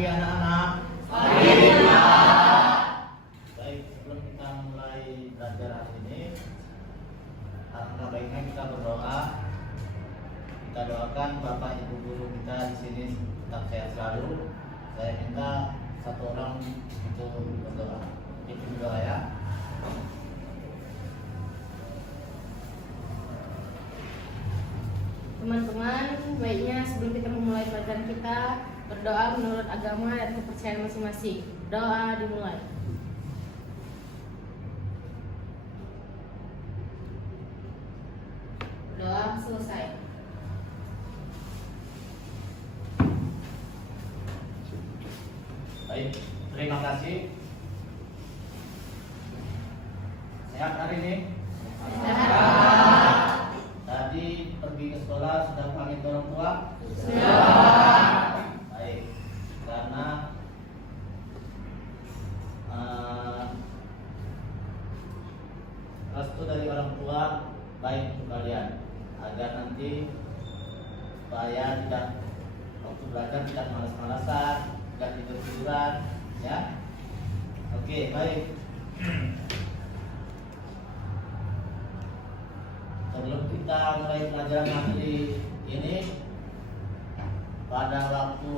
pagi anak-anak. Pagi, Pak. Baik, sebelum kita mulai belajar hari ini, alangkah baiknya kita berdoa. Kita doakan Bapak Ibu guru kita di sini tetap sehat selalu. Saya minta satu orang untuk berdoa. Itu berdoa ya. Teman-teman, baiknya sebelum kita memulai pelajaran kita berdoa menurut agama dan kepercayaan masing-masing. Doa dimulai. Doa selesai. Baik, terima kasih. Sehat hari ini? Tadi pergi ke sekolah sudah pamit orang tua? Sudah. Baik, karena restu dari orang tua baik untuk kalian agar nanti supaya tidak waktu belajar tidak malas-malasan, tidak tidur-tiduran, ya. Oke, baik. Sebelum kita mulai pelajaran materi ini, pada waktu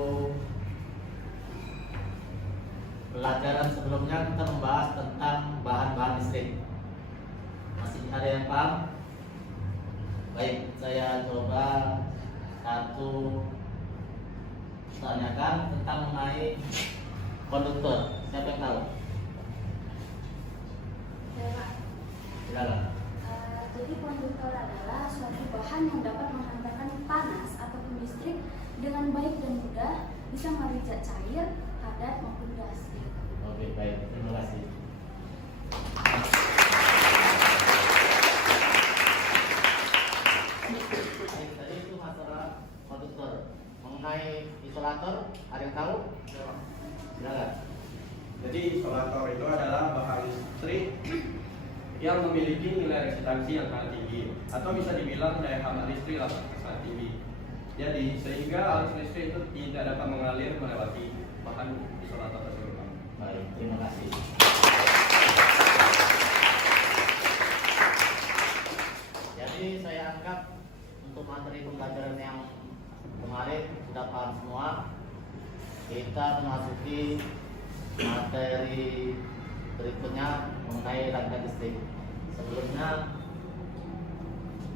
pelajaran sebelumnya kita membahas tentang bahan-bahan listrik. Masih ada yang paham? Baik, saya coba satu tanyakan tentang mengenai konduktor. Siapa yang tahu? Ya, Pak. Silakan. Jadi konduktor adalah suatu bahan yang dapat menghantarkan panas ataupun listrik dengan baik dan mudah, bisa melalui zat cair, padat maupun gas. Oke, baik. Terima kasih. Baik, tadi itu masalah konduktor. Mengenai isolator, ada yang tahu? Silakan. Jadi isolator itu adalah bahan listrik yang memiliki nilai resistansi yang sangat tinggi, atau bisa dibilang daya hambat listrik lah sangat tinggi. Jadi sehingga arus listrik itu tidak dapat mengalir melewati bahan isolator tersebut. Baik, terima kasih. Jadi saya anggap untuk materi pembelajaran yang kemarin sudah paham semua. Kita memasuki materi berikutnya mengenai rangkaian listrik. Sebelumnya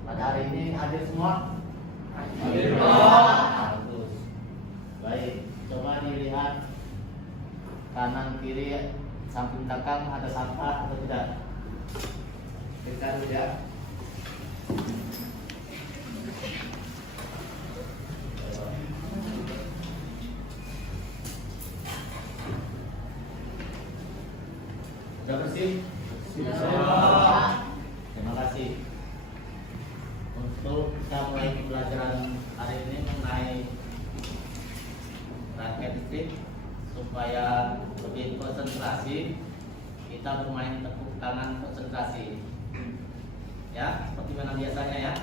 pada hari ini hadir semua? Hadir. Bagus. Baik, coba dilihat kanan kiri samping belakang ada sampah atau tidak? Kita dulu ya. Sudah bersih? Sudah. Terima kasih. Untuk kita mulai pembelajaran hari ini mengenai rangkaian listrik, supaya lebih konsentrasi, kita bermain tepuk tangan konsentrasi. Ya, seperti mana biasanya ya.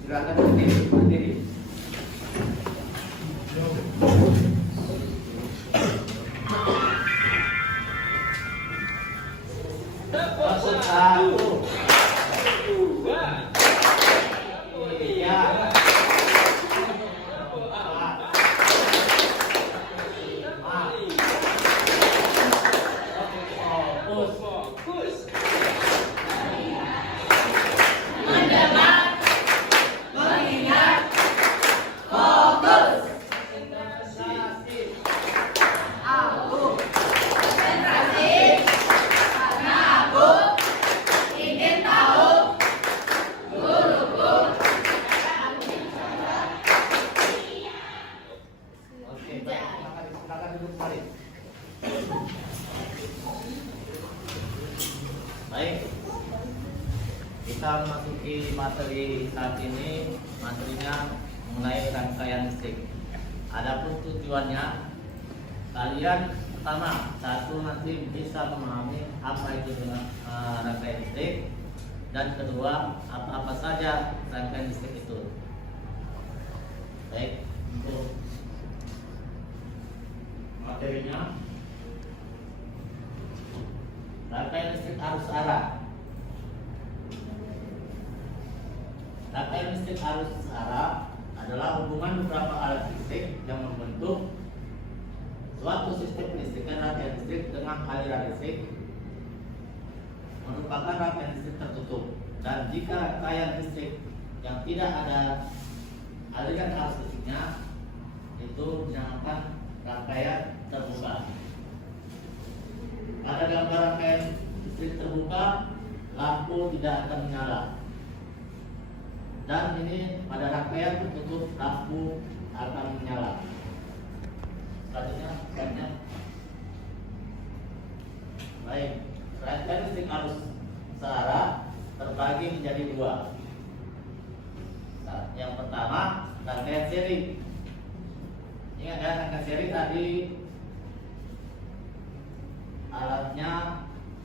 Silakan berdiri. Satu, dua, tiga, fokus. Mendengar, mengingat, fokus. Konsentrasi. Aku konsentrasi karena aku ingin tahu guruku. Oke, baik. Silakan duduk kembali. Baik. Kita memasuki materi saat ini. Materinya mengenai rangkaian listrik. Adapun tujuannya, kalian pertama satu nanti bisa memahami apa itu rangkaian listrik, dan kedua apa-apa saja rangkaian listrik itu. Baik, untuk materinya rangkaian listrik arus arah. Rangkaian listrik arus arah adalah hubungan beberapa alat listrik yang membentuk suatu sistem listrikan. Rangkaian listrik dengan aliran listrik merupakan rangkaian listrik tertutup, dan jika rangkaian listrik yang tidak ada aliran arus listriknya itu dinamakan rangkaian terbuka. Pada gambar rangkaian listrik terbuka, lampu tidak akan menyala, dan ini pada rangkaian tertutup lampu akan menyala. Selanjutnya, slide-nya. Baik, rangkaian listrik arus searah terbagi menjadi dua. Nah, yang pertama, rangkaian seri. Ingat ya, rangkaian seri tadi alatnya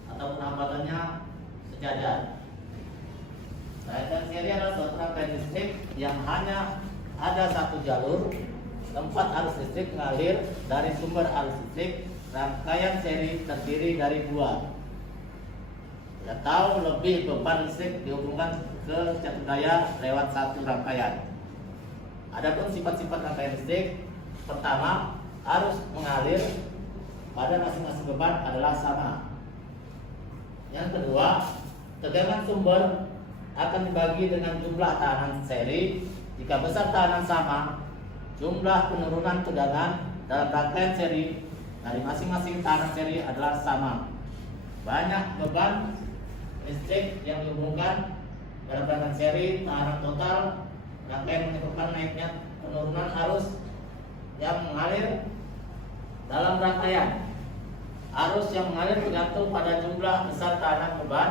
atau hambatannya sejajar. Rangkaian seri adalah suatu rangkaian listrik yang hanya ada satu jalur tempat arus listrik mengalir dari sumber arus listrik. Rangkaian seri terdiri dari dua atau lebih beban listrik dihubungkan ke satu daya lewat satu rangkaian. Adapun sifat-sifat rangkaian listrik, pertama, arus mengalir pada masing-masing beban adalah sama. Yang kedua, tegangan sumber akan dibagi dengan jumlah tahanan seri. Jika besar tahanan sama, jumlah penurunan tegangan dalam rangkaian seri dari masing-masing tahanan seri adalah sama. Banyak beban listrik yang dihubungkan dalam rangkaian seri, tahanan total rangkaian menyebabkan naiknya penurunan arus yang mengalir dalam rangkaian. Arus yang mengalir tergantung pada jumlah besar tahanan beban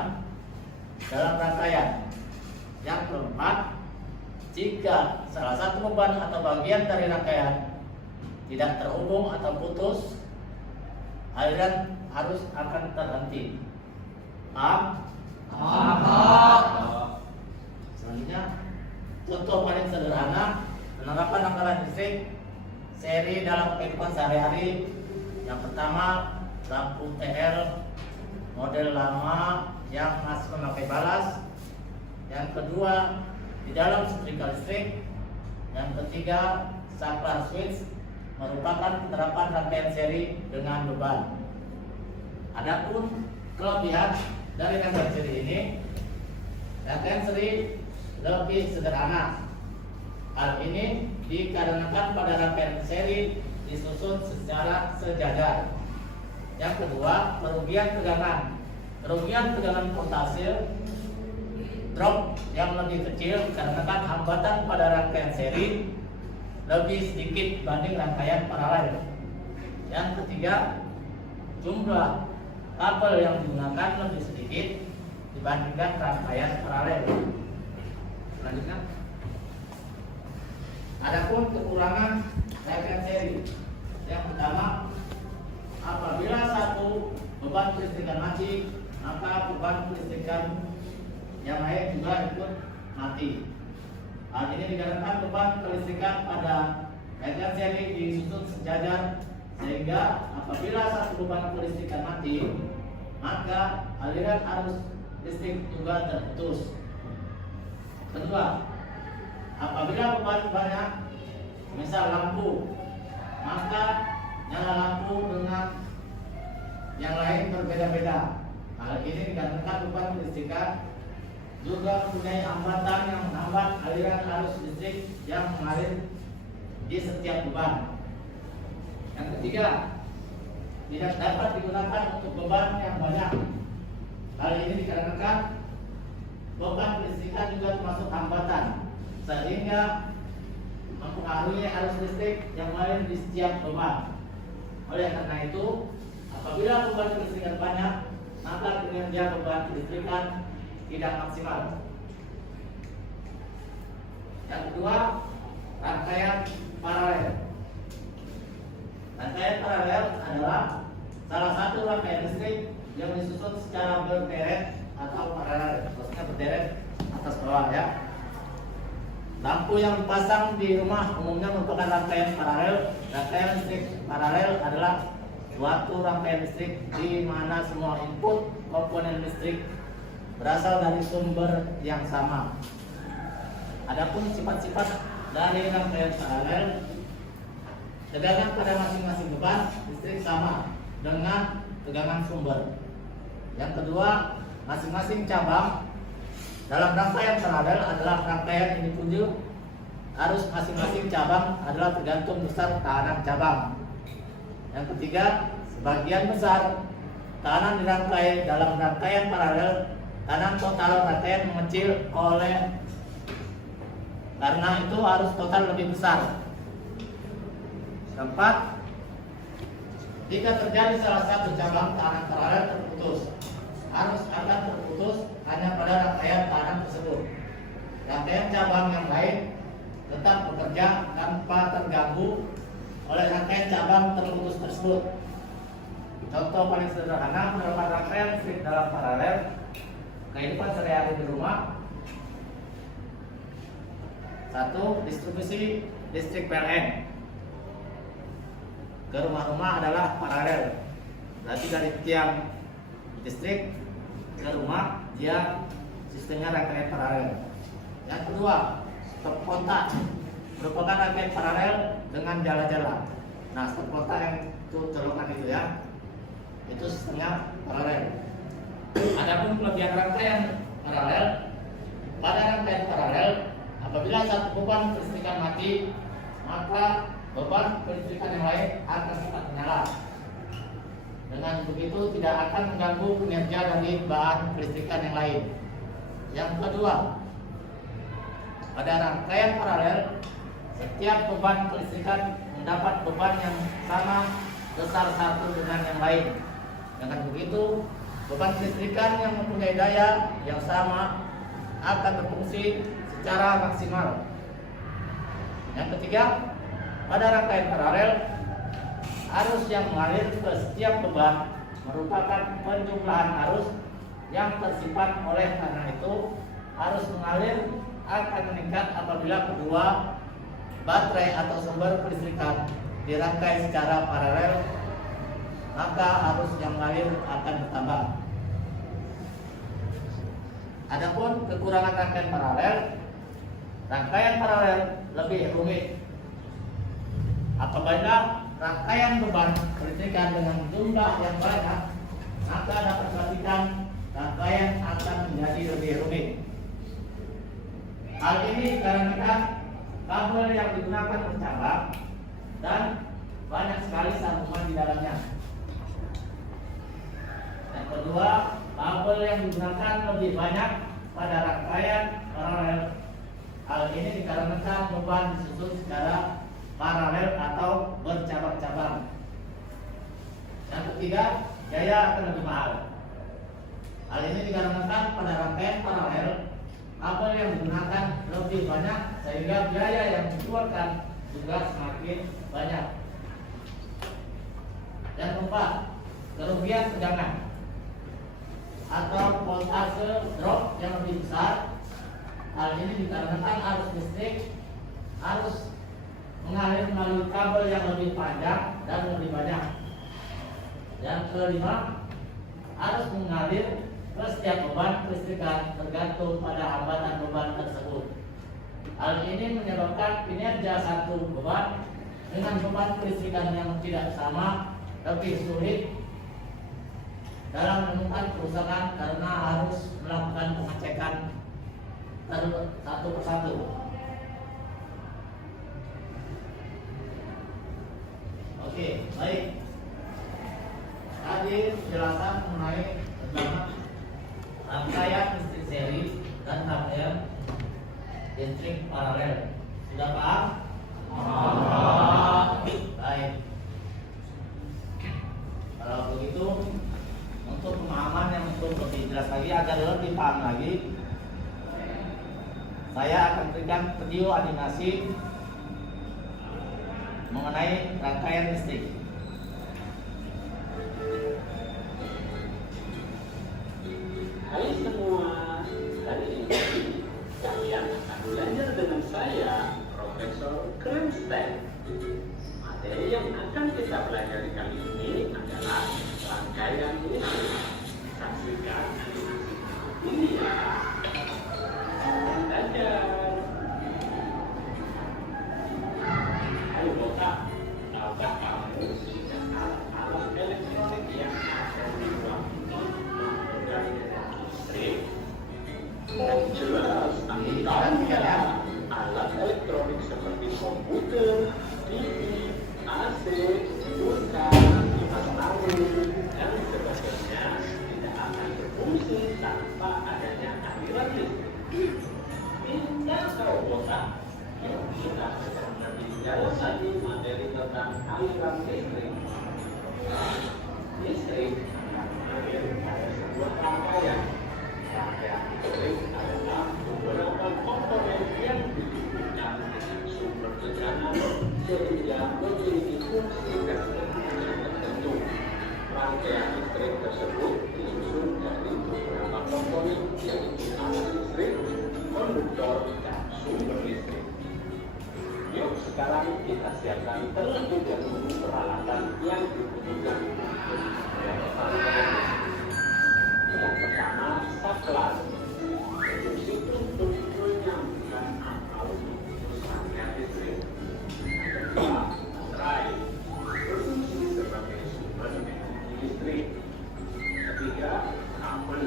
dalam rangkaian. Yang keempat, jika salah satu beban atau bagian dari rangkaian tidak terhubung atau putus, aliran arus akan terhenti. Paham? Selanjutnya, contoh paling sederhana penerapan rangkaian listrik seri dalam kehidupan sehari-hari. Yang pertama, lampu TL model lama yang masih memakai balas. Yang kedua, di dalam setrika listrik. Yang ketiga, saklar switch merupakan penerapan rangkaian seri dengan beban. Adapun kelebihan dari rangkaian seri ini, rangkaian seri lebih sederhana. Hal ini dikarenakan pada rangkaian seri disusun secara sejajar. Yang kedua, kerugian tegangan. Kerugian tegangan voltase drop yang lebih kecil karena hambatan pada rangkaian seri lebih sedikit dibanding rangkaian paralel. Yang ketiga, jumlah kabel yang digunakan lebih sedikit dibandingkan rangkaian paralel. Selanjutnya, adapun kekurangan rangkaian seri. Yang pertama, apabila satu beban kelistrikan mati, maka beban kelistrikan yang lain juga ikut mati. Hal ini dikarenakan beban kelistrikan pada rangkaian seri disusun sejajar, sehingga apabila satu beban kelistrikan mati, maka aliran arus listrik juga terputus. Kedua, apabila beban banyak, misal lampu, maka nyala lampu dengan yang lain berbeda-beda. Hal ini dikarenakan beban kelistrikan juga mempunyai hambatan yang menghambat aliran arus listrik yang mengalir di setiap beban. Yang ketiga, tidak dapat digunakan untuk beban yang banyak. Hal ini dikarenakan beban kelistrikan juga termasuk hambatan, sehingga mempengaruhi arus listrik yang mengalir di setiap beban. Oleh karena itu, apabila beban kelistrikan banyak, maka kinerja beban kelistrikan tidak maksimal. Yang kedua, rangkaian paralel. Rangkaian paralel adalah salah satu rangkaian listrik yang disusun secara berderet atau paralel, maksudnya berderet atas bawah ya. Lampu yang dipasang di rumah umumnya merupakan rangkaian paralel. Rangkaian listrik paralel adalah suatu rangkaian listrik di mana semua input komponen listrik berasal dari sumber yang sama. Adapun sifat-sifat dari rangkaian paralel, tegangan pada masing-masing beban listrik sama dengan tegangan sumber. Yang kedua, masing-masing cabang dalam rangkaian paralel adalah rangkaian individu. Arus masing-masing cabang adalah tergantung besar tekanan cabang. Yang ketiga, sebagian besar tekanan dirangkai dalam rangkaian paralel, tekanan total rangkaian mengecil karena itu arus total lebih besar. Keempat, jika terjadi salah satu cabang tekanan paralel terputus, arus akan terputus hanya pada rangkaian tekanan tersebut. Rangkaian cabang yang lain tetap bekerja tanpa terganggu oleh rangkaian cabang terputus tersebut. Contoh paling sederhana penerapan rangkaian listrik dalam paralel kehidupan sehari-hari di rumah. 1. Distribusi listrik PLN ke rumah-rumah adalah paralel. Berarti dari tiang listrik ke rumah dia sistemnya rangkaian paralel. Yang kedua, stop kontak merupakan rangkaian paralel dengan jala-jala. Nah, stop kontak yang itu colokan itu ya, itu sistemnya paralel. Adapun kelebihan rangkaian paralel, pada rangkaian paralel apabila satu beban kelistrikan mati, maka beban kelistrikan yang lain akan tetap menyala. Dengan begitu tidak akan mengganggu kinerja dari bahan kelistrikan yang lain. Yang kedua, pada rangkaian paralel, setiap beban kelistrikan mendapat beban yang sama besar satu dengan yang lain. Dengan begitu, beban kelistrikan yang mempunyai daya yang sama akan berfungsi secara maksimal. Yang ketiga, pada rangkaian paralel, arus yang mengalir ke setiap beban merupakan penjumlahan arus yang tersifat. Oleh karena itu, arus mengalir akan meningkat apabila kedua baterai atau sumber kelistrikan dirangkai secara paralel, maka arus yang mengalir akan bertambah. Adapun kekurangan rangkaian paralel lebih rumit. Apabila rangkaian beban kelistrikan dengan jumlah yang banyak, maka dapat dipastikan rangkaian akan menjadi lebih rumit. Hal ini dikarenakan kabel yang digunakan bercabang dan banyak sekali sambungan di dalamnya. Yang kedua, kabel yang digunakan lebih banyak pada rangkaian paralel. Hal ini dikarenakan beban disusun secara paralel atau bercabang-cabang. Yang ketiga, biaya akan lebih mahal. Hal ini dikarenakan pada rangkaian paralel, kabel yang digunakan lebih banyak sehingga biaya yang dikeluarkan juga semakin banyak. Yang keempat, kerugian tegangan atau voltase drop yang lebih besar. Hal ini dikarenakan arus listrik harus mengalir melalui kabel yang lebih panjang dan lebih banyak. Yang kelima, arus mengalir ke setiap beban kelistrikan tergantung pada hambatan beban tersebut. Hal ini menyebabkan kinerja satu beban dengan beban kelistrikan yang tidak sama lebih sulit dalam menemukan kerusakan karena harus melakukan pengecekan satu persatu. Oke, baik. Tadi penjelasan mengenai tentang rangkaian listrik seri dan rangkaian listrik paralel. Sudah paham? Baik. Kalau begitu, untuk pemahaman yang lebih jelas lagi, agar lebih paham lagi, saya akan berikan video animasi mengenai rangkaian listrik. Hai semua, hari ini kalian akan belajar dengan saya listrik. Saksikan animasi ini ya. Belajar. Ayo Bota, tahukah kamu jika alat-alat elektronik yang ada di ruang ini menggunakan listrik? Jelas, aku tahu ya. Alat elektronik seperti komputer, TV, AC, kulkas, kipas angin, dan sebagainya tidak akan berfungsi tanpa adanya aliran listrik. Pintar kau Bota. Kita sedang menjalani materi tentang aliran listrik. Listrik mengalir pada sebuah rangkaian. Rangkaian listrik adalah beberapa komponen yang dihubungkan dengan sumber tekanan sehingga memiliki fungsi dan kegunaan tertentu. Rangkaian listrik tersebut disusun dari beberapa komponen yaitu alat listrik, konduktor, dan sumber listrik. Yuk sekarang kita siapkan terlebih dahulu peralatan yang dibutuhkan untuk rangkaian listrik. Yang pertama, saklar. Fungsi untuk menyambungkan atau memutus rangkaian listrik. Yang kedua, baterai. Berfungsi sebagai sumber energi listrik. Ketiga, kabel.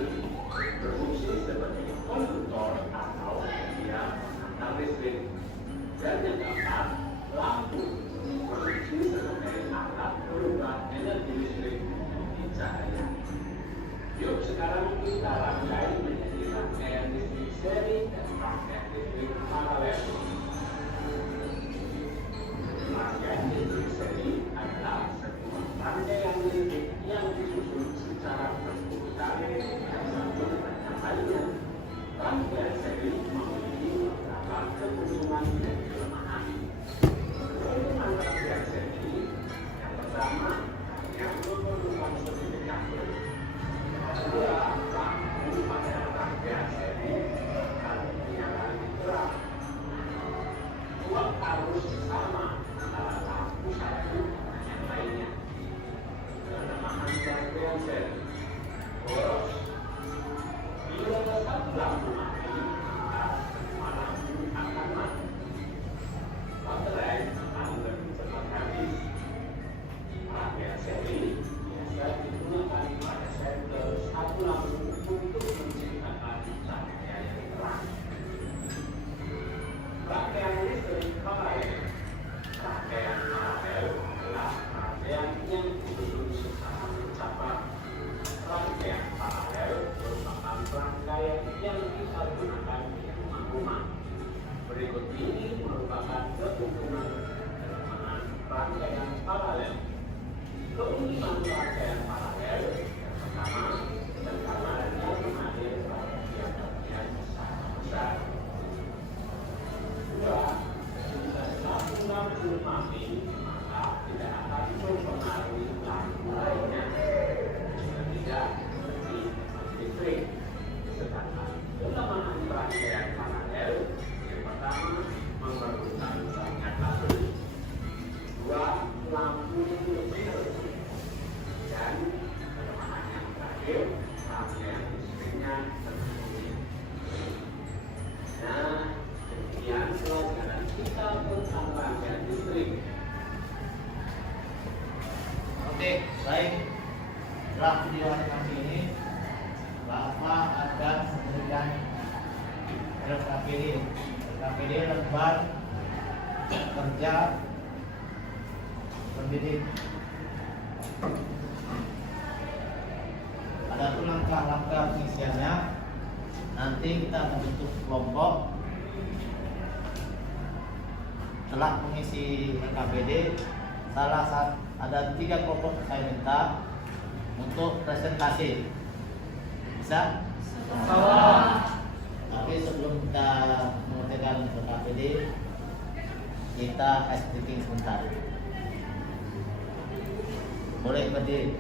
Berfungsi sebagai konduktor atau media pengantar listrik. Dan yang keempat, lampu. Berfungsi sebagai alat berubah energi listrik menjadi cahaya. Yuk sekarang kita rangkai menjadi rangkaian listrik seri dan rangkaian listrik paralel. Rangkaian listrik seri adalah sebuah rangkaian listrik yang disusun secara berurutan dan satu dengan yang lainnya. Rangkaian seri memiliki beberapa keuntungan dan kelemahan. Keuntungan rangkaian seri yang pertama hanya memerlukan sedikit kabel. Kedua, lampu pada rangkaian seri akan menyala lebih terang. Dua arus sama antara lampu satu dengan yang lainnya. Kelemahan rangkaian seri. Boros. Bila satu lampu mati, maka semua lampu akan mati. Baterai akan lebih cepat habis. Rangkaian seri biasa digunakan pada senter satu lampu untuk menciptakan cahaya yang terang. Rangkaian listrik paralel. Rangkaian paralel adalah rangkaian yang disusun secara mencapai. Rangkaian paralel merupakan rangkaian yang bisa digunakan di rumah-rumah. Berikut ini merupakan keuntungan dan kelemahan rangkaian paralel. Keuntungan rangkaian paralel yang pertama, tekanan yang mengalir pada bagian sangat besar. Kedua, jika satu lampu mati, maka tidak akan mempengaruhi lampu lainnya. Ketiga, bersih listrik. Sedangkan kelemahan rangkaian paralel yang pertama memerlukan banyak kabel. Dua, lampu lebih bersih. Dan kelemahan yang terakhir, rangkaian listriknya terkunci. Nah, demikian pelajaran kita tentang rangkaian listrik. Oke, baik. Setelah video animasi ini, Bapak akan memberikan RKPD. RKPD lembar kerja pendidik. Adapun langkah-langkah pengisiannya, nanti kita membentuk kelompok. Setelah mengisi RKPD, ada 3 kelompok saya minta untuk presentasi. Bisa? Tapi sebelum kita mengerjakan RKPD, kita ice breaking sebentar. Boleh berdiri.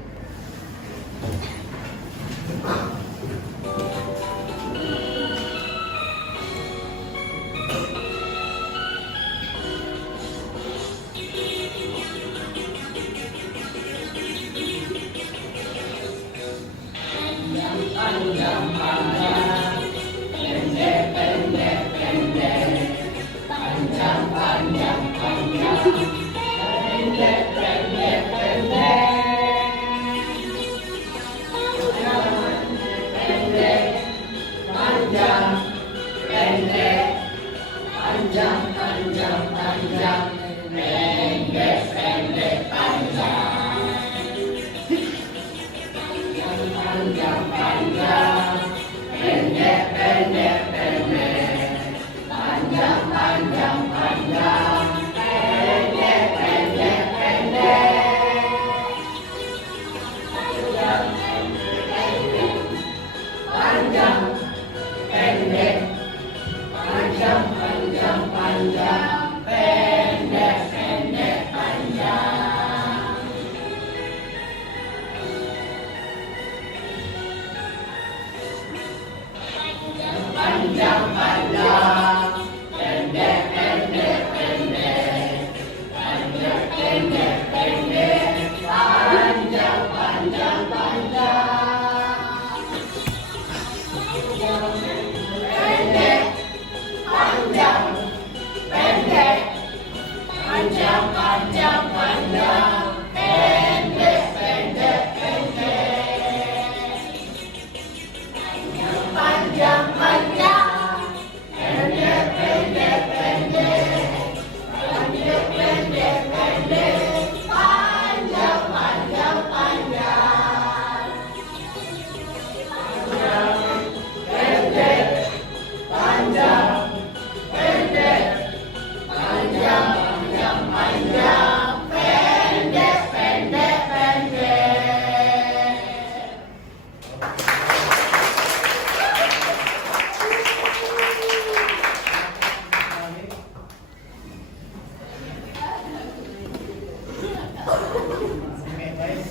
Oke, baik.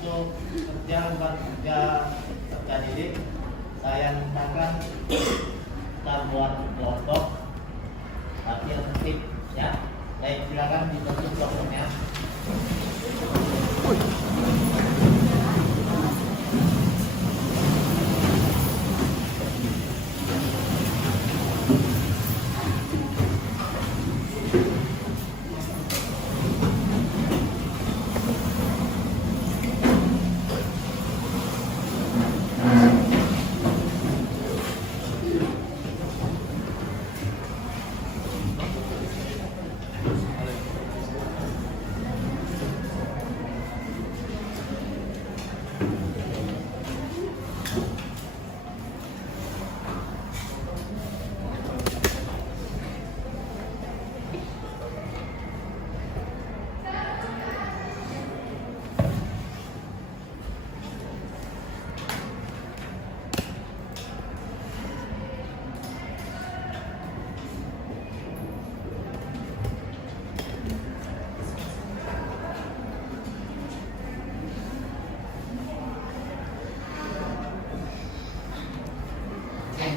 Untuk kerja didik, saya mintakan kita buat kelompok latihan tertib ya. Baik, silakan dibentuk kelompoknya.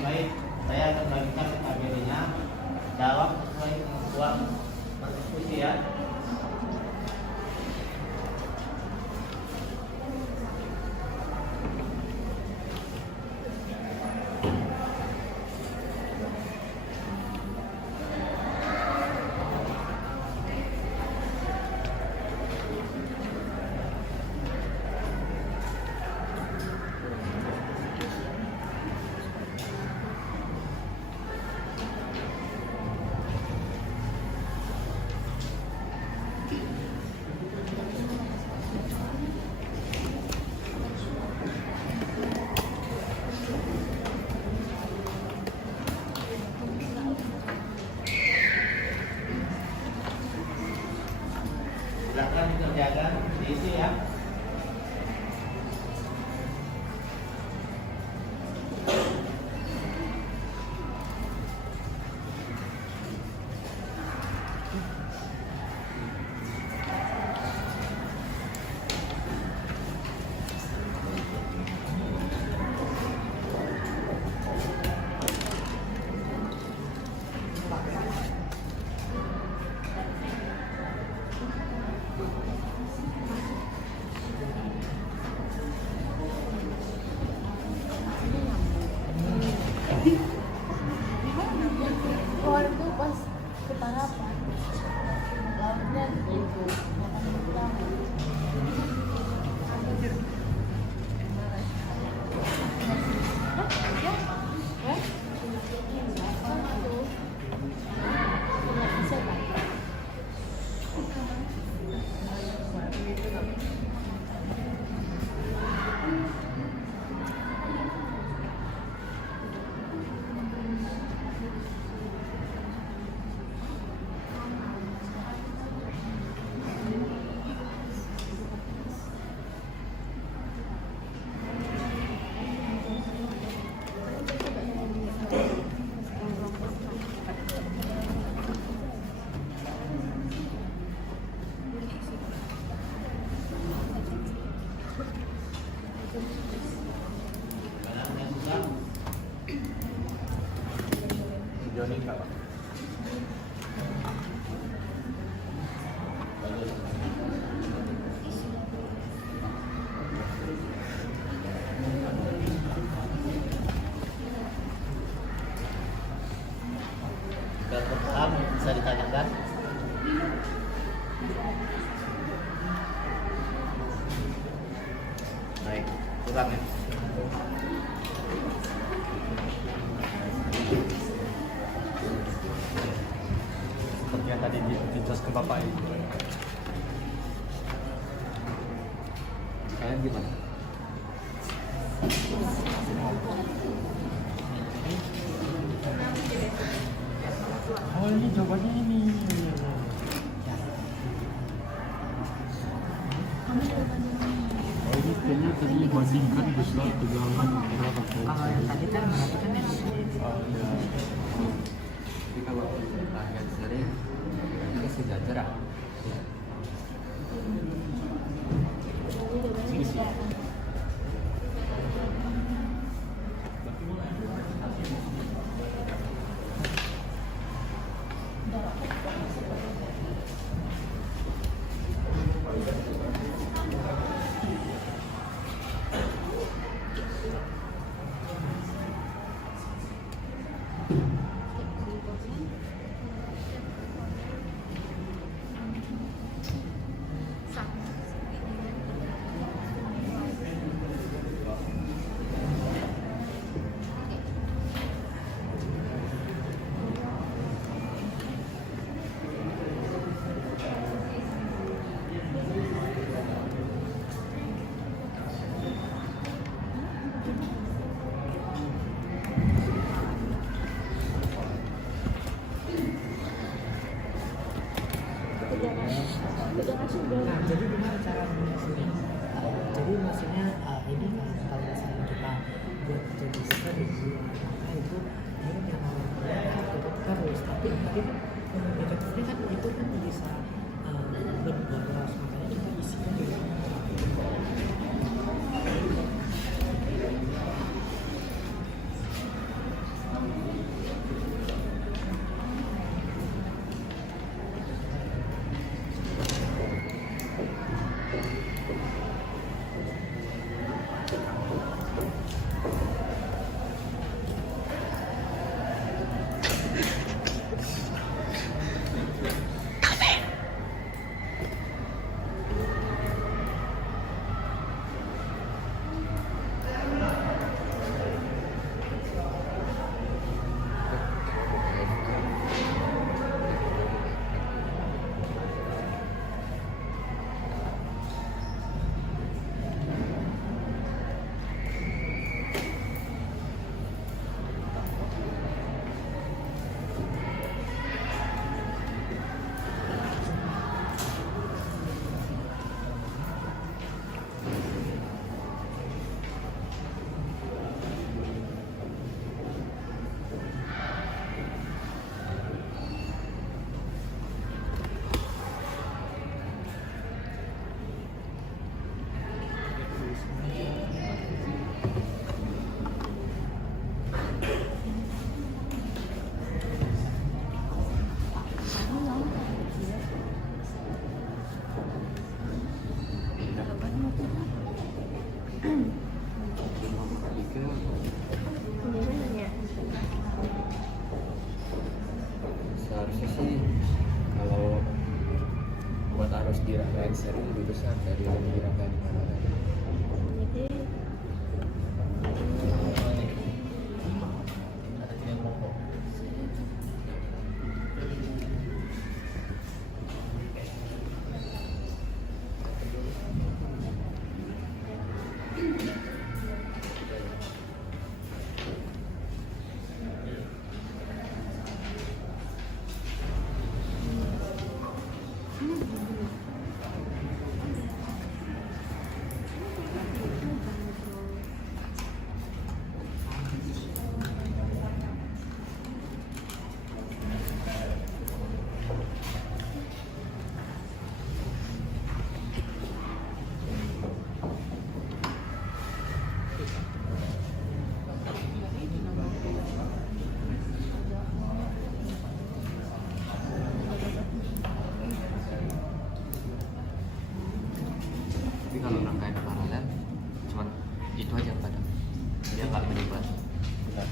Baik, saya akan bagikan materi-nya. Jawab sesuai kemampuan berdiskusi ya. Veronica, Pak. Jika paham bisa ditanyakan. Baik, kurang ya. Seperti yang tadi dijelaskan Bapak ini. Kalian gimana? Oh ini jawabannya ini. Oh ini kayaknya tadi bandingkan besar tegangan antara Kalau yang tadi kan berarti kan yang Oh iya. Tapi kalau target sering itu sejajar ah. Sini sih. Nah, jadi gimana cara sini? Jadi maksudnya ini kalau misalnya kita buat jadi sering maka itu ini yang terus. Tapi tadi kan ini kan itu kan bisa berboros, makanya itu isinya juga. Seharusnya sih kalau buat arus di rangkaian seri lebih besar dari yang di rangkaian mana lagi. Ada tiga kelompok. yang nggak terlibat. Benar.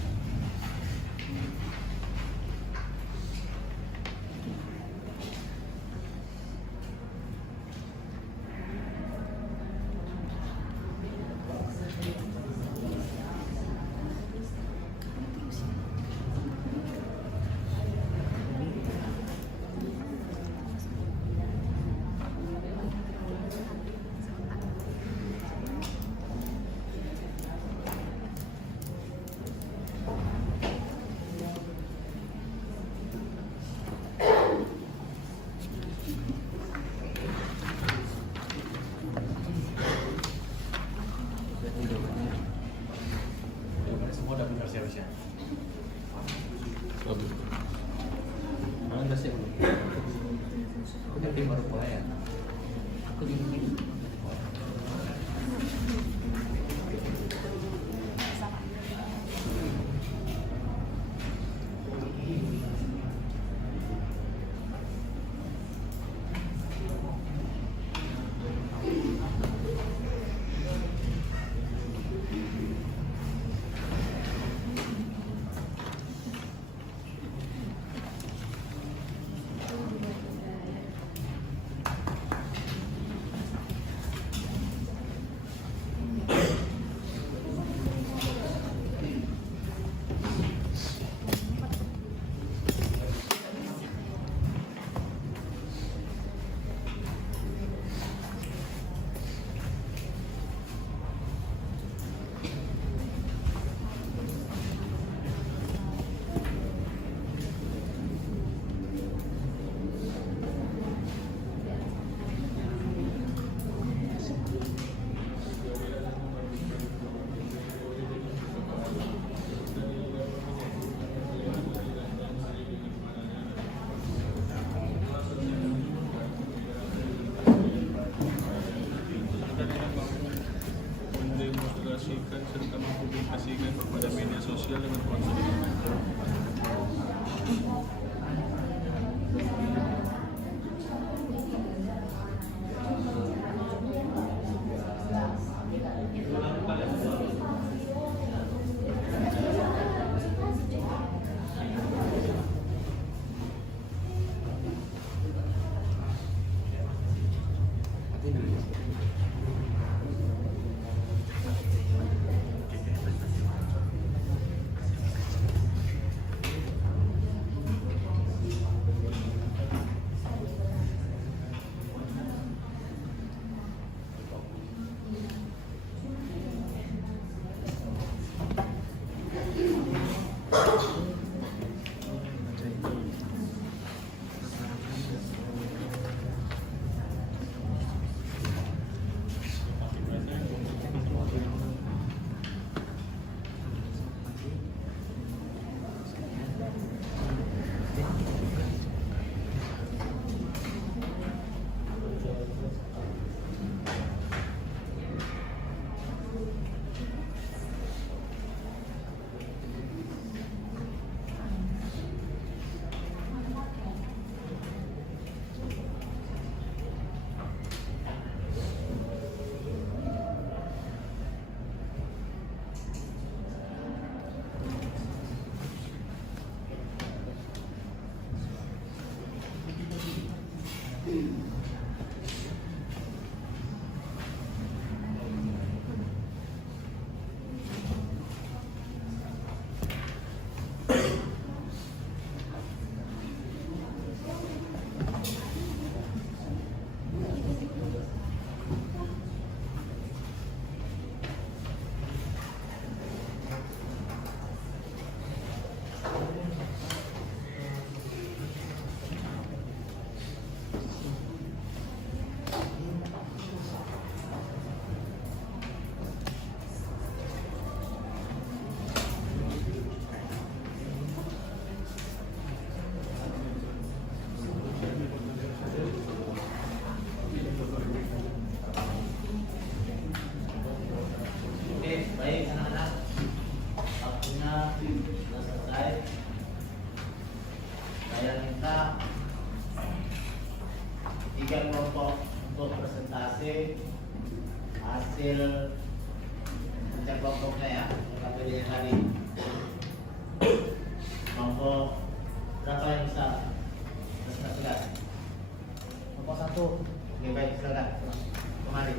Jawabannya semua udah benar siapa? Mana udah siap belum? Aku nanti baru mulai ya. Aku di sini. mendemonstrasikan serta mempublikasikan kepada media sosial dengan konsep tiga kelompok untuk presentasi hasil cek kelompoknya ya, KPD materinya tadi. Kelompok berapa yang bisa presentasikan? Kelompok 1. Oke, baik, silakan. Kemari.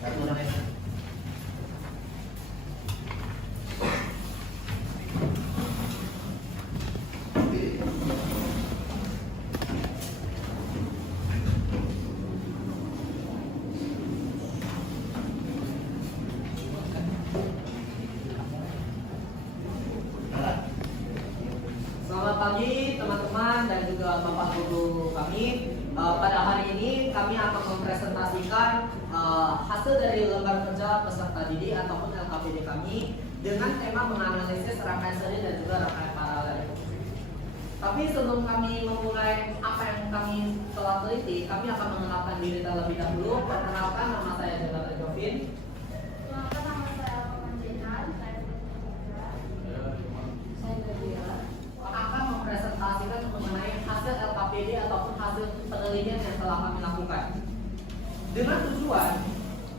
Satu orang yang Selamat pagi teman-teman dan juga Bapak Guru kami. Pada hari ini kami akan mempresentasikan hasil dari lembar kerja peserta didik ataupun LKPD kami dengan tema menganalisis rangkaian seri dan juga rangkaian paralel. Tapi sebelum kami memulai apa yang kami telah teliti, kami akan mengenalkan diri terlebih dahulu. Perkenalkan, nama saya Jonathan Jovin. Perkenalkan, nama saya Paman Jehan. Saya Nadia. Akan mempresentasikan mengenai hasil LKPD ataupun hasil penelitian yang telah kami lakukan dengan tujuan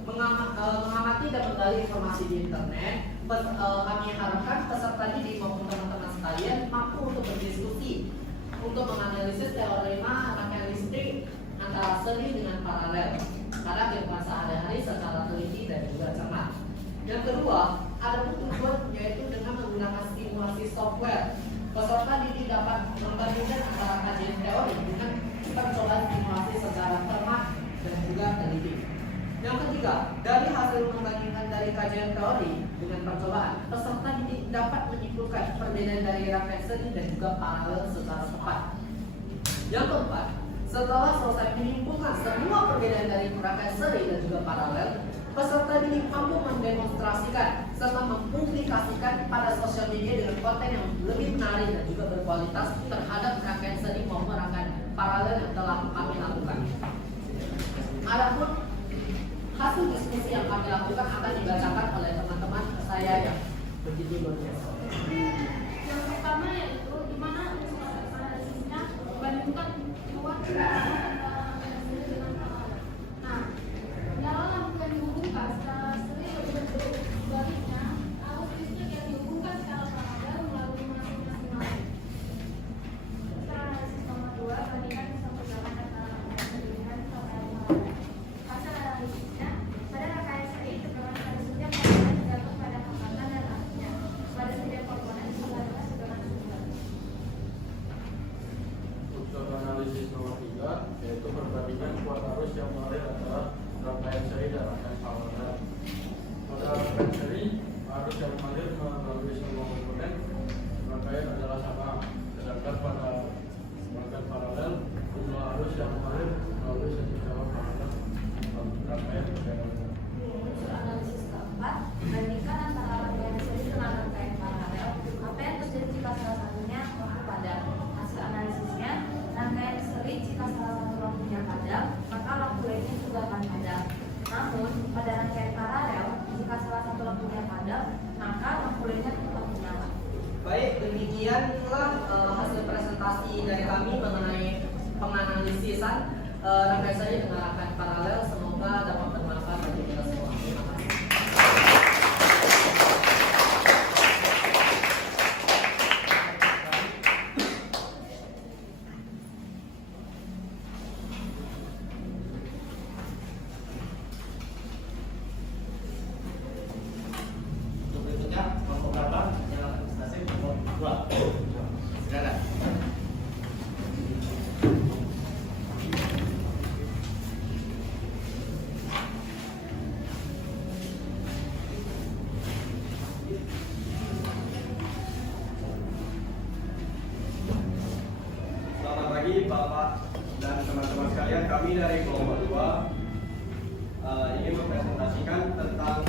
mengamati dan menggali informasi di internet. Kami harapkan peserta didik maupun teman-teman sekalian mampu untuk berdiskusi untuk menganalisis teorema rangkaian listrik antara seri dengan paralel secara kehidupan sehari-hari secara teliti dan juga cermat. Yang kedua, ada tujuan yaitu dengan menggunakan simulasi software. Peserta didik dapat membandingkan antara kajian teori dengan percobaan simulasi secara cermat dan juga teliti. Yang ketiga, dari hasil membandingkan dari kajian teori dengan percobaan, peserta didik dapat menyimpulkan perbedaan dari rangkaian seri dan juga paralel secara tepat. Yang keempat, setelah selesai menyimpulkan semua perbedaan dari rangkaian seri dan juga paralel, peserta didik mampu mendemonstrasikan serta mempublikasikan pada sosial media dengan konten yang lebih menarik dan juga berkualitas terhadap rangkaian seri maupun rangkaian paralel yang telah kami lakukan. Adapun hasil diskusi yang kami lakukan akan dibacakan oleh teman-teman saya yang begitu luar biasa. Yang pertama yaitu di mana analisisnya membandingkan dua antara seri dengan paralel. Nah, dalam lampu yang dihubungkan secara seri berbentuk sebaliknya, arus listrik yang dihubungkan secara paralel melalui masing-masing lampu. Secara analisis nomor 2, bandingkan satu jalan antara rangkaian seri dengan rangkaian paralel. Hasil analisisnya, pada rangkaian seri tegangan pada setiap komponen tergantung pada hambatan dan arusnya. Pada setiap komponen sebaliknya tegangan sumber. Untuk analisis nomor 3 yaitu perbandingan kuat arus yang mengalir antara rangkaian seri dan rangkaian paralel. Pada rangkaian seri, arus yang mengalir melalui semua komponen rangkaian adalah sama, sedangkan pada rangkaian paralel jumlah arus yang mengalir melalui sejumlah paralel rangkaian berbeda. Unsur analisis keempat, bandingkan antara rangkaian seri dengan rangkaian paralel. Apa yang terjadi jika salah satunya lampu padam? Hasil analisisnya, rangkaian seri jika salah satu lampunya padam, maka lampu lainnya juga akan padam. Namun, pada rangkaian paralel, jika salah satu lampunya padam, maka lampu lainnya tetap menyala. Baik, demikianlah hasil presentasi dari kami mengenai penganalisisan rangkaian seri dengan rangkaian paralel. Semoga dapat bermanfaat bagi kita semua. Terima kasih. untuk berikutnya kelompok berapa yang akan presentasi? Kelompok 2. Silakan. Selamat pagi Bapak dan teman-teman sekalian. Kami dari kelompok 2 ingin mempresentasikan tentang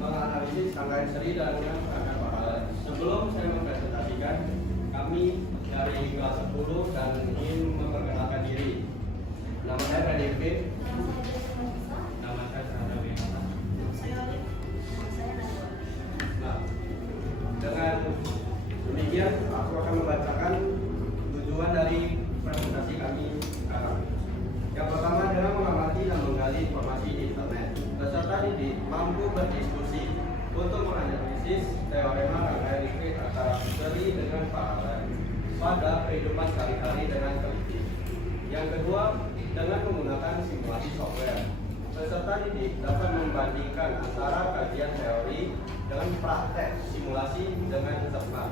menganalisis rangkaian seri dan rangkaian paralel. Sebelum saya mempresentasikan, kami dari kelas 10 dan ingin memperkenalkan diri. Nama saya PDP. Nama saya Sandra Winata. Nah, dengan demikian aku akan membacakan tujuan dari presentasi kami sekarang. Yang pertama adalah mengamati dan menggali informasi di internet. Peserta didik mampu berdiskusi untuk analisis teorema rangkaian listrik antara seri dengan paralel pada kehidupan sehari-hari dengan teliti. Yang kedua, dengan menggunakan simulasi software. Peserta didik dapat membandingkan antara kajian teori dengan praktek simulasi dengan cepat.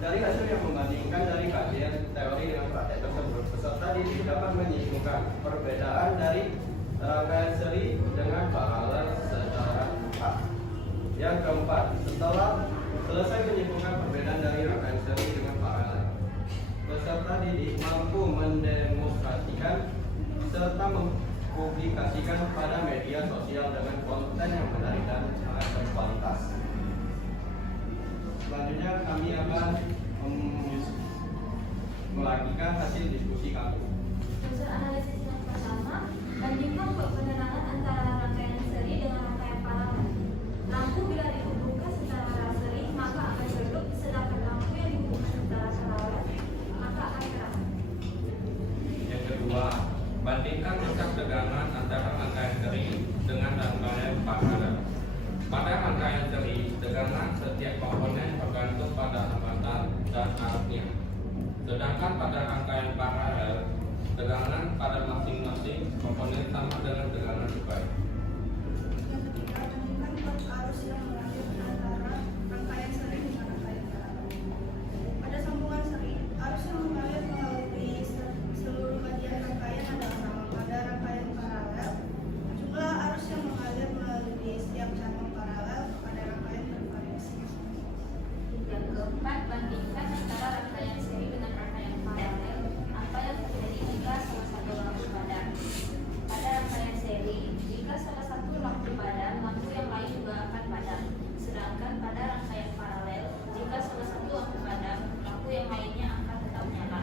Dari hasil yang membandingkan dari kajian teori dengan praktek tersebut, peserta didik dapat menyimpulkan perbedaan dari rangkaian seri dengan paralel secara cepat. Yang keempat, setelah selesai menyimpulkan perbedaan dari rangkaian seri dengan paralel, peserta didik mampu mendemonstrasikan serta mempublikasikan pada media sosial dengan konten yang menarik dan berkualitas. Selanjutnya kami akan melakukan hasil diskusi kami. Unsur analisis yang pertama, bandingkan penerangan antara rangkaian seri dengan rangkaian paralel. Lampu bila dihubungkan secara seri maka akan redup, sedangkan lampu yang dihubungkan secara paralel maka akan terang. Yang kedua, bandingkan tingkat tegangan antara rangkaian seri dengan rangkaian paralel. Pada rangkaian seri, tegangan setiap komponen tergantung pada hambatan dan arusnya. Sedangkan pada rangkaian paralel, tegangan pada masing-masing komponen sama dengan tegangan sebaik. Yang ketiga, bandingkan kuat arus yang mengalir antara rangkaian seri dengan rangkaian paralel. Pada sambungan seri, arus yang mengalir melalui seluruh bagian rangkaian adalah sama. Pada rangkaian paralel, jumlah arus yang mengalir melalui setiap cabang paralel pada rangkaian bervariasi. Yang keempat, bandingkan antara rangkaian seri dengan rangkaian paralel. Apa yang terjadi jika salah satu lampu padam? Pada rangkaian seri, jika salah satu lampu padam, lampu yang lain juga akan padam. Sedangkan pada rangkaian paralel, jika salah satu lampu padam, lampu yang lainnya akan tetap nyala.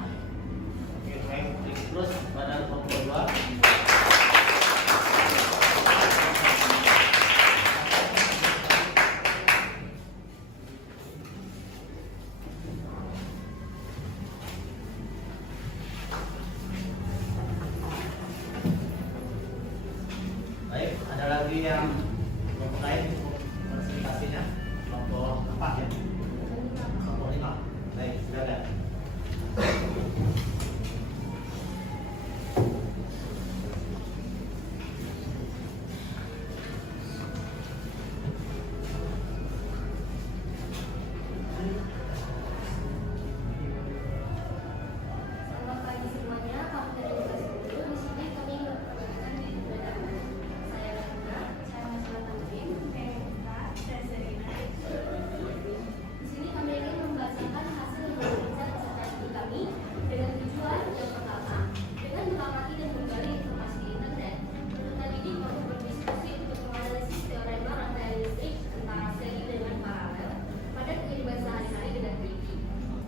Oke, baik. Terus pada kelompok kedua. Baik, ada lagi yang kelompok lain untuk presentasinya? Kelompok 4 ya? Kelompok 5. Baik, silakan. Selamat pagi semuanya, kami dari kelas 10. Di sini kami memperkenalkan diri terlebih dahulu. Saya Rangga, saya mahasiswa Tanwin, PMK, dan Serina. Di sini kami ingin membacakan hasil analisa presentasi kami dengan tujuan yang pertama, dengan mengamati dan menggali informasi di internet, peserta didik mampu berdiskusi untuk menganalisis teorema rangkaian listrik antara seri dengan paralel pada kehidupan sehari-hari dengan teliti.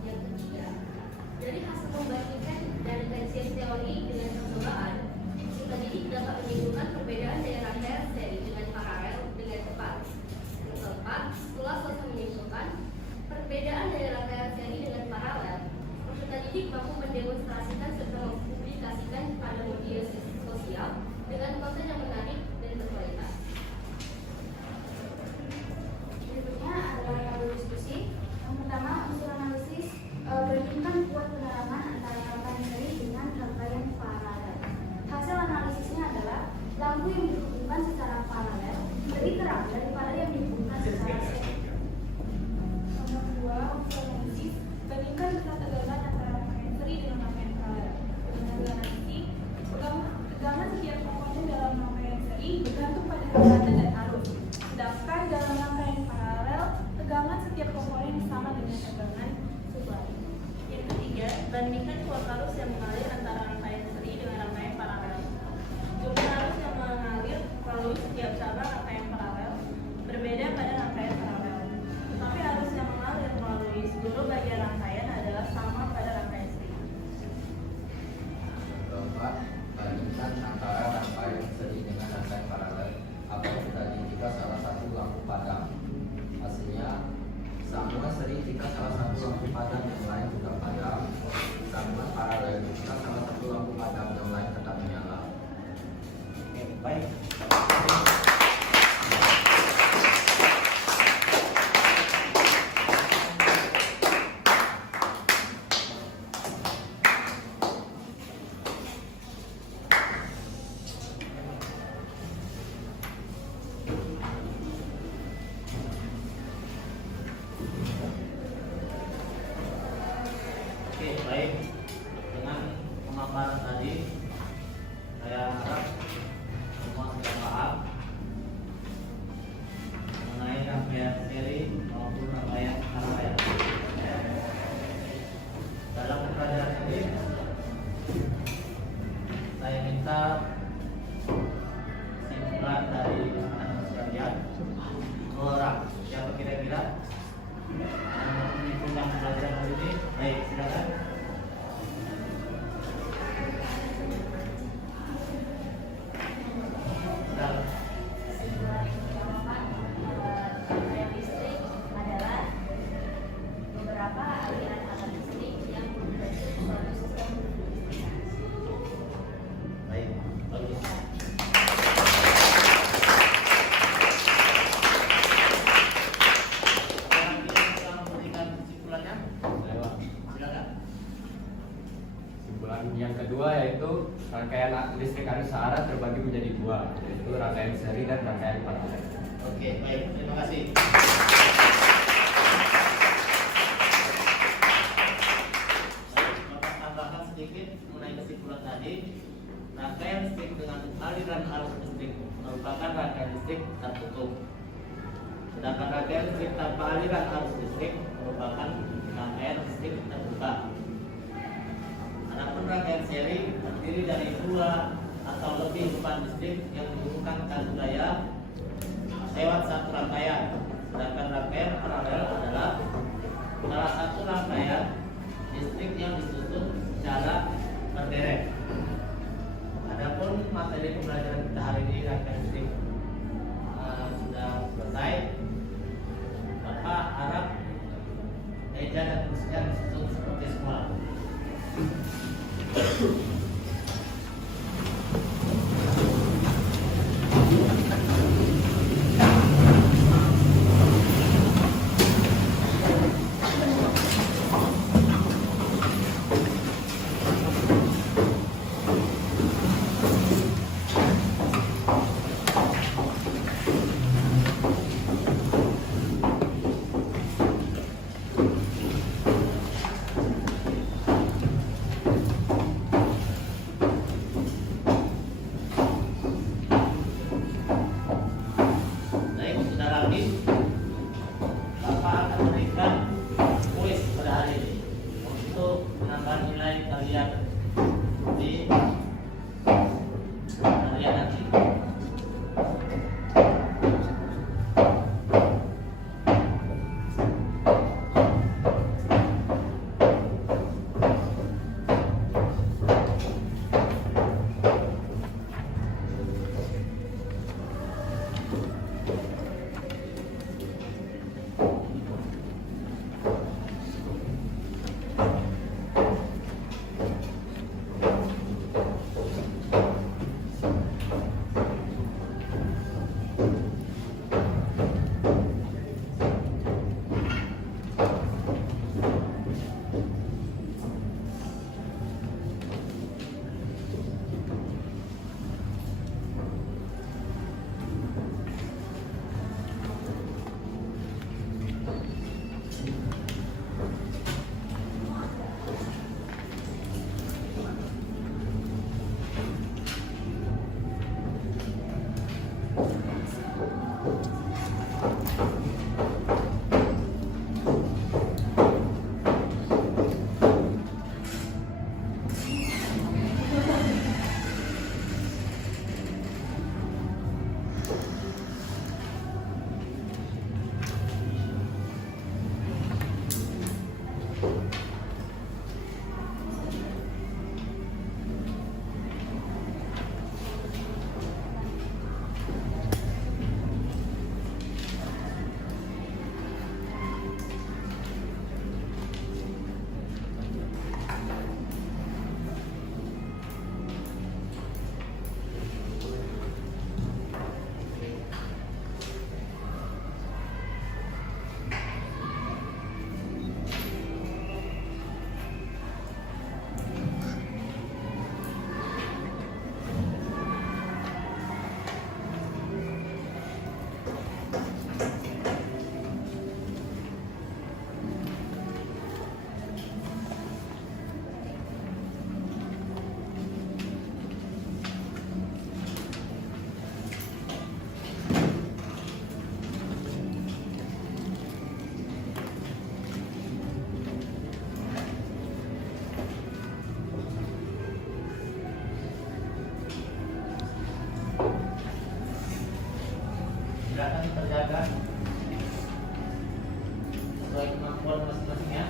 Yang ketiga, dari hasil membandingkan dan kajian teori dengan percobaan, peserta didik dapat menyimpulkan perbedaan dari rangkaian seri dengan paralel dengan tepat. Yang keempat, setelah selesai menyimpulkan perbedaan dari rangkaian seri dengan paralel, peserta didik mampu mendemonstrasikan serta mempublikasikan pada media sosial dengan konten yang menarik dan berkualitas. Berikutnya adalah tabel diskusi. Yang pertama, unsur analisis bandingkan kuat penerangan antara rangkaian seri dengan rangkaian paralel. Hasil analisisnya adalah lampu yang dihubungkan secara paralel lebih terang daripada yang dihubungkan secara seri. Nomor 2, unsur analisis bandingkan tingkat tegangan antara rangkaian seri dengan rangkaian paralel. Dengan analisis, tegangan setiap komponen dalam rangkaian seri bergantung pada hambatan dan arus. Sedangkan dalam rangkaian paralel, tegangan setiap komponen sama dengan tegangan sebaik. Yang ketiga, bandingkan kuat arus yang mengalir antara rangkaian seri dengan rangkaian paralel. Jumlah arus yang mengalir melalui setiap cabang rangkaian paralel berbeda pada rangkaian paralel. Tetapi arus yang mengalir melalui seluruh bagian rangkaian adalah sama pada rangkaian seri. Keempat, bandingkan antara rangkaian seri dengan rangkaian paralel. Apa yang terjadi jika salah satu lampu padam? Hasilnya, sambungan seri jika salah satu lampu padam yang lain juga padam. Sambungan paralel jika salah satu lampu padam yang lain tetap menyala. Oke, baik. seri dan rangkaian paralel. Oke, baik, terima kasih. Baik, Bapak tambahkan sedikit mengenai kesimpulan tadi. Rangkaian listrik dengan aliran arus listrik merupakan rangkaian listrik tertutup. Sedangkan rangkaian listrik tanpa aliran arus listrik merupakan rangkaian listrik terbuka. Adapun rangkaian seri terdiri dari 2 atau lebih beban listrik yang menghubungkan satu daya lewat satu rangkaian. Sedangkan rangkaian paralel adalah salah satu rangkaian listrik yang disusun secara berderet. Adapun materi pembelajaran kita hari ini rangkaian listrik sudah selesai. Bapak harap meja dan kursinya disusun seperti semula. Silakan terjaga sesuai kemampuan masing-masing ya.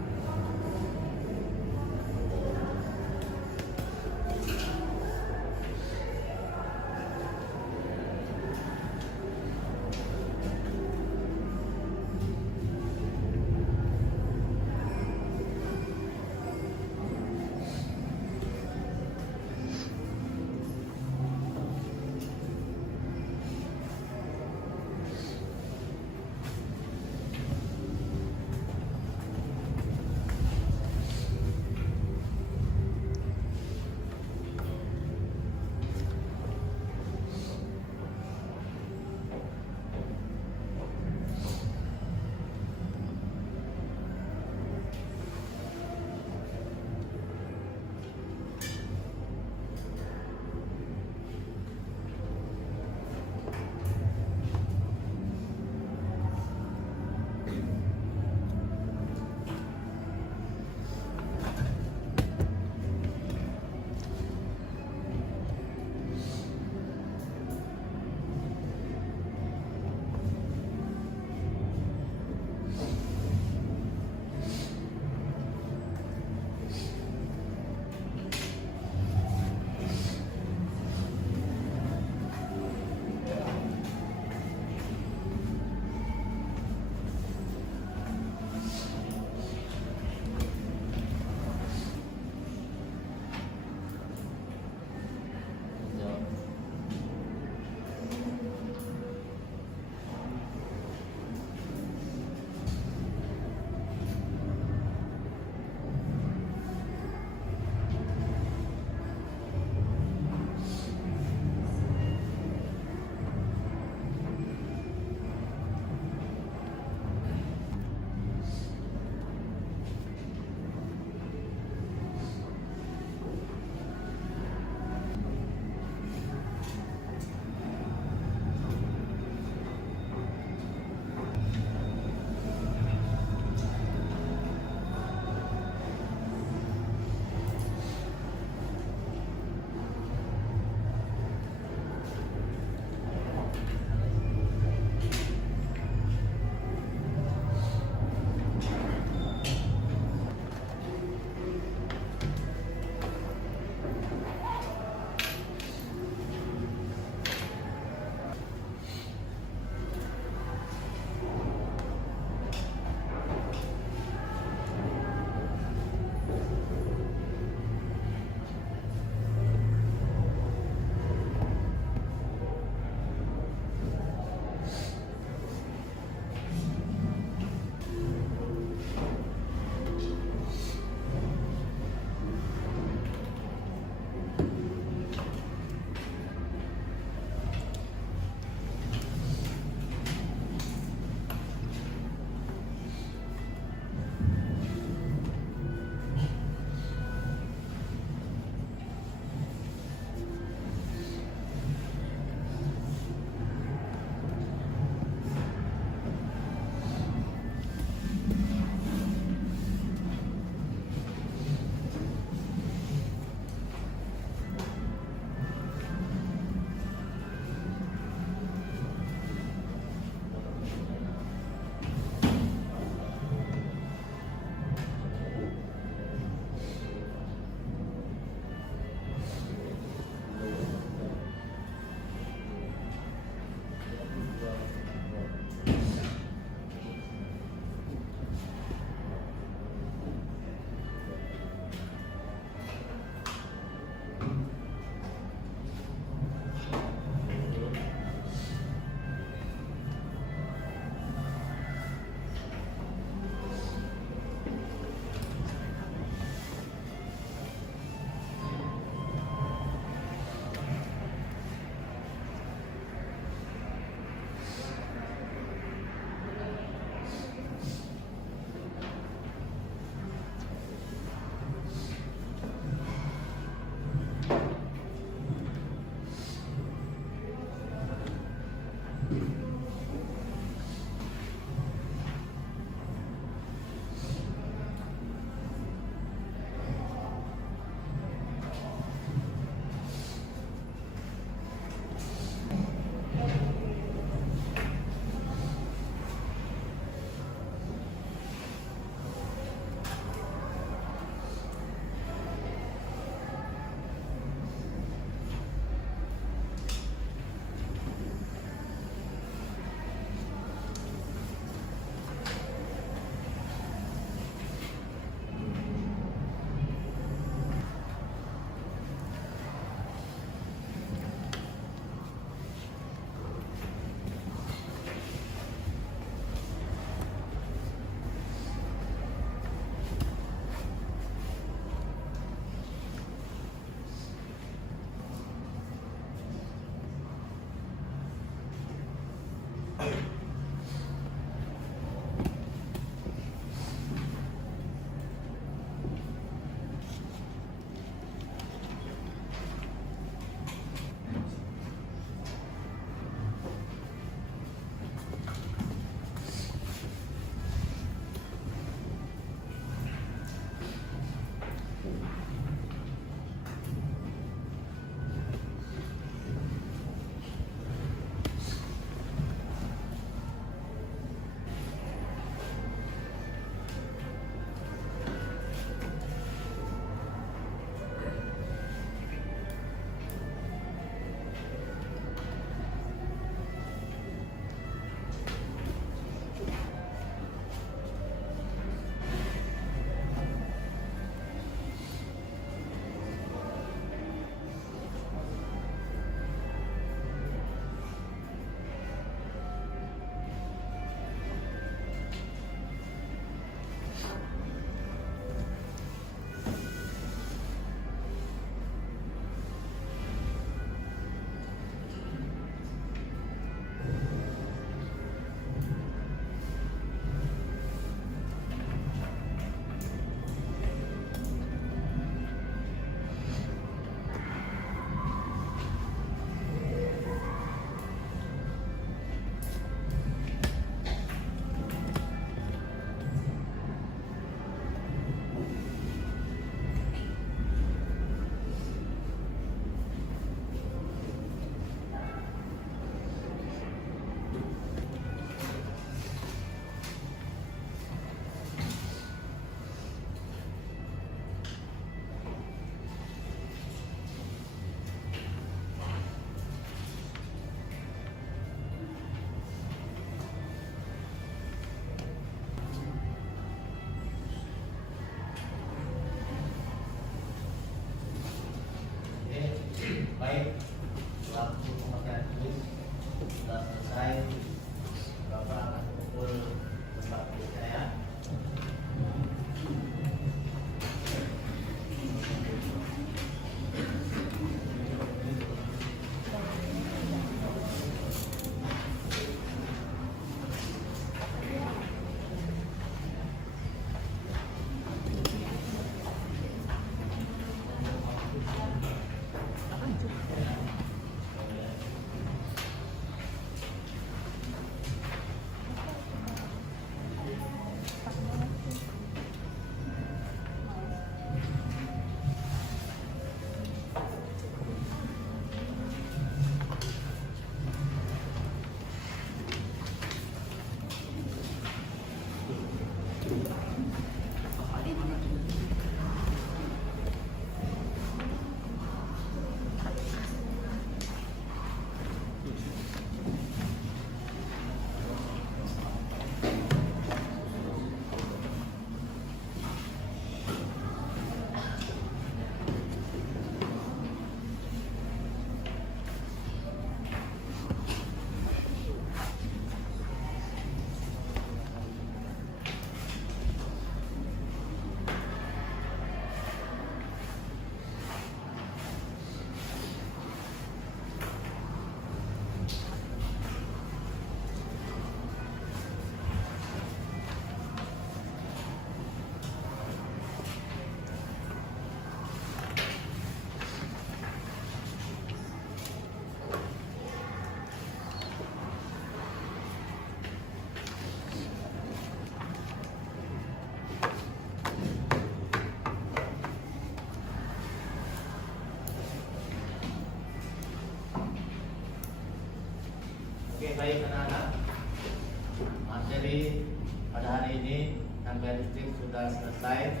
rangkaian listrik sudah selesai.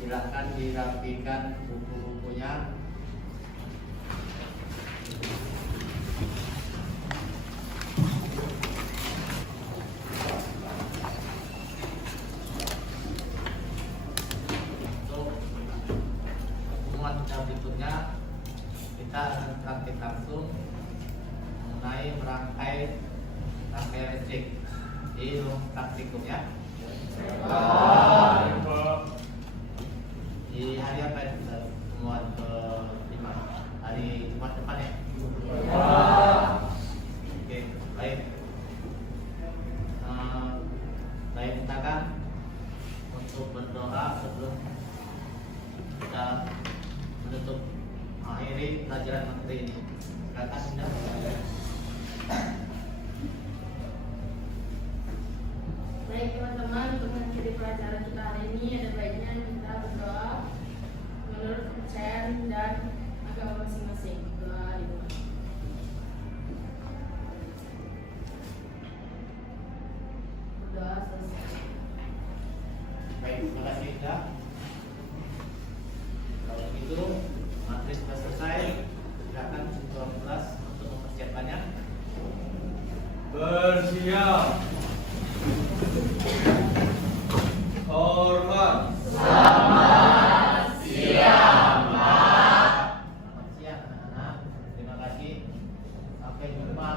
Silakan dirapikan buku-bukunya. Untuk pertemuan kita berikutnya, kita akan praktik langsung mengenai merangkai rangkaian listrik di ruang praktikum ya. Di hari apa itu pertemuan ke-5? Hari Jumat depan ya? Oke, baik. Saya mintakan untuk berdoa sebelum kita menutup akhiri pelajaran materi ini. Silakan Bunda. Baik teman-teman, untuk mengakhiri pelajaran kita hari ini ada baiknya kita berdoa menurut kepercayaan dan agama masing-masing. Doa di rumah. Berdoa selesai. Baik, terima kasih Bunda. Kalau begitu, materi sudah selesai. Silakan tuan kelas untuk mempersiapkannya. Bersiap. Hormat. Selamat siang anak-anak. Terima kasih. Sampai jumpa